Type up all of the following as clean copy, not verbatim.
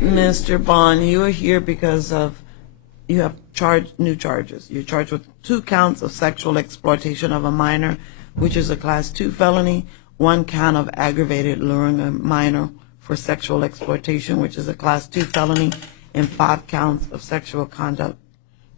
Mr. Bond, you are here because of you have new charges. You're charged with 2 counts of sexual exploitation of a minor, which is a Class 2 felony, 1 count of aggravated luring a minor for sexual exploitation, which is a Class 2 felony, and 5 counts of sexual conduct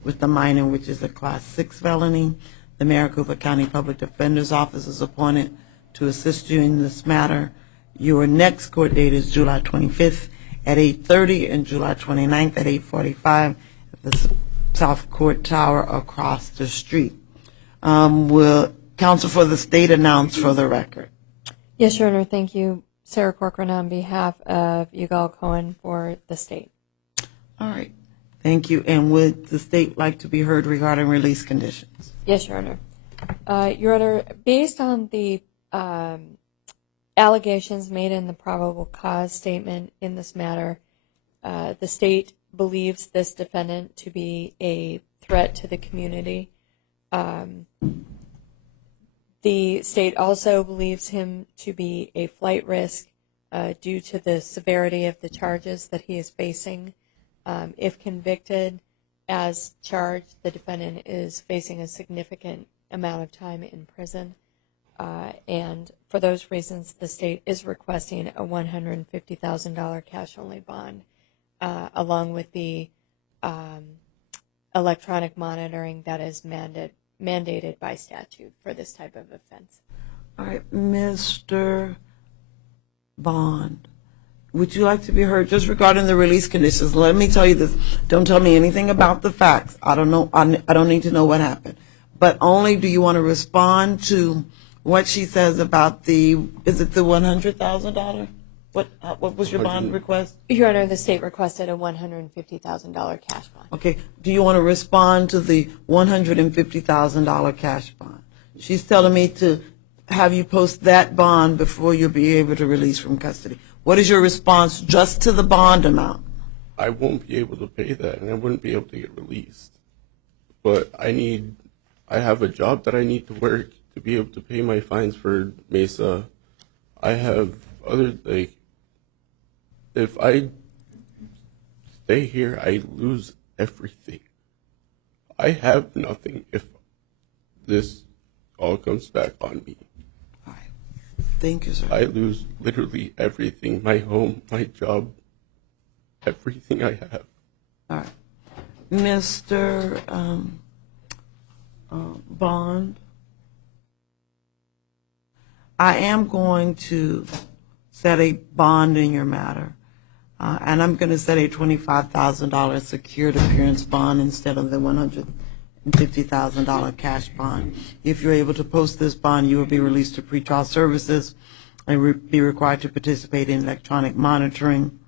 with the minor, which is a Class 6 felony. The Maricopa County Public Defender's Office is appointed to assist you in this matter. Your next court date is July 25th at 8:30 and July 29th at 8:45 at the South Court Tower across the street. Will counsel for the state announce for the record? Yes, Your Honor. Thank you. Sarah Corcoran on behalf of Yugal Cohen for the state. All right. Thank you. And would the state like to be heard regarding release conditions? Yes, Your Honor. Your Honor, based on the allegations made in the probable cause statement in this matter, the state believes this defendant to be a threat to the community. The state also believes him to be a flight risk due to the severity of the charges that he is facing. If convicted as charged, the defendant is facing a significant amount of time in prison. And for those reasons, the state is requesting a $150,000 cash-only bond, along with the electronic monitoring that is mandated by statute for this type of offense. All right, Mr. Bond, would you like to be heard just regarding the release conditions? Let me tell you this. Don't tell me anything about the facts. I don't know. I don't need to know what happened. But only do you want to respond to what she says about is it the $100,000? What was your bond request? Your Honor, the state requested a $150,000 cash bond. Okay. Do you want to respond to the $150,000 cash bond? She's telling me to have you post that bond before you'll be able to release from custody. What is your response just to the bond amount? I won't be able to pay that, and I wouldn't be able to get released. But I have a job that I need to work to be able to pay my fines for Mesa. I have if I stay here, I lose everything. I have nothing if this all comes back on me. All right. Thank you, sir. I lose literally everything, my home, my job, everything I have. All right. Mr. Bond, I am going to set a bond in your matter, and I'm going to set a $25,000 secured appearance bond instead of the $150,000 cash bond. If you're able to post this bond, you will be released to pretrial services and be required to participate in electronic monitoring,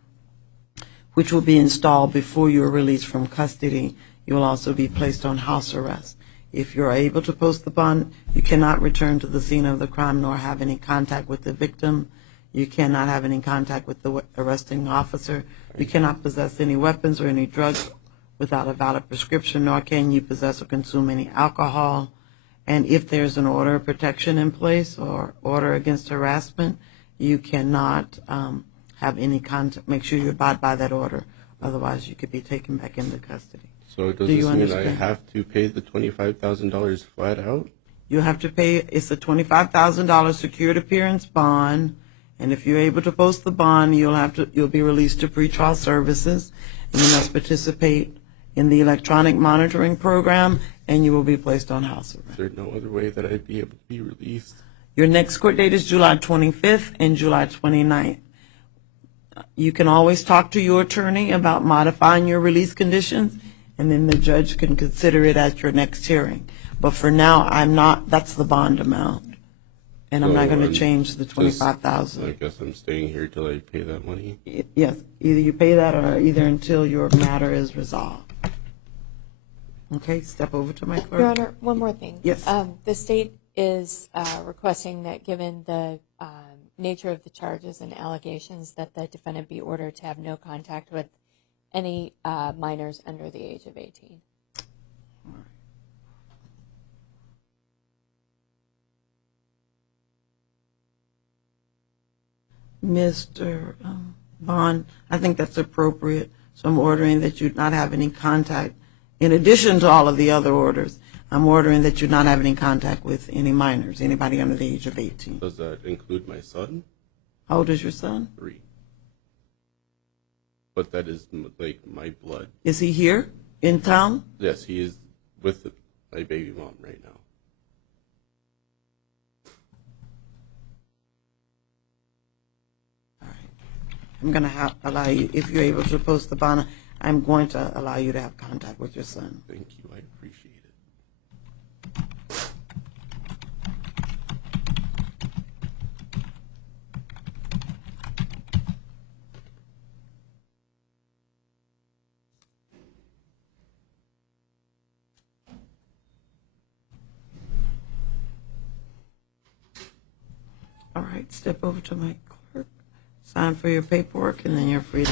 which will be installed before you are released from custody. You will also be placed on house arrest. If you're able to post the bond, you cannot return to the scene of the crime nor have any contact with the victim. You cannot have any contact with the arresting officer. You cannot possess any weapons or any drugs without a valid prescription, nor can you possess or consume any alcohol. And if there's an order of protection in place or order against harassment, you cannot have any contact. Make sure you abide by that order. Otherwise, you could be taken back into custody. So does this mean I have to pay the $25,000 flat out? You have to pay. It's a $25,000 secured appearance bond, and if you're able to post the bond, you'll be released to pretrial services, and you must participate in the electronic monitoring program, and you will be placed on house arrest. Is there no other way that I'd be able to be released? Your next court date is July 25th and July 29th. You can always talk to your attorney about modifying your release conditions, and then the judge can consider it at your next hearing. But for now, that's the bond amount, and I'm not going to change the $25,000. I guess I'm staying here till I pay that money? Yes, either you pay that or either until your matter is resolved. Okay, step over to my clerk. Your Honor, one more thing. Yes. The state is requesting that given the nature of the charges and allegations that the defendant be ordered to have no contact with any minors under the age of 18. All right. Mr. bond. I think that's appropriate. So I'm ordering that you not have any contact, in addition to all of the other orders, I'm ordering that you not have any contact with any minors, anybody under the age of 18. Does that include my son? How old is your son? 3. But that is like my blood. Is he here in town? Yes, he is with my baby mom right now. All right. I'm going to allow you, if you're able to post the bond, I'm going to allow you to have contact with your son. Thank you. I appreciate it. All right, step over to my clerk, sign for your paperwork, and then you're free to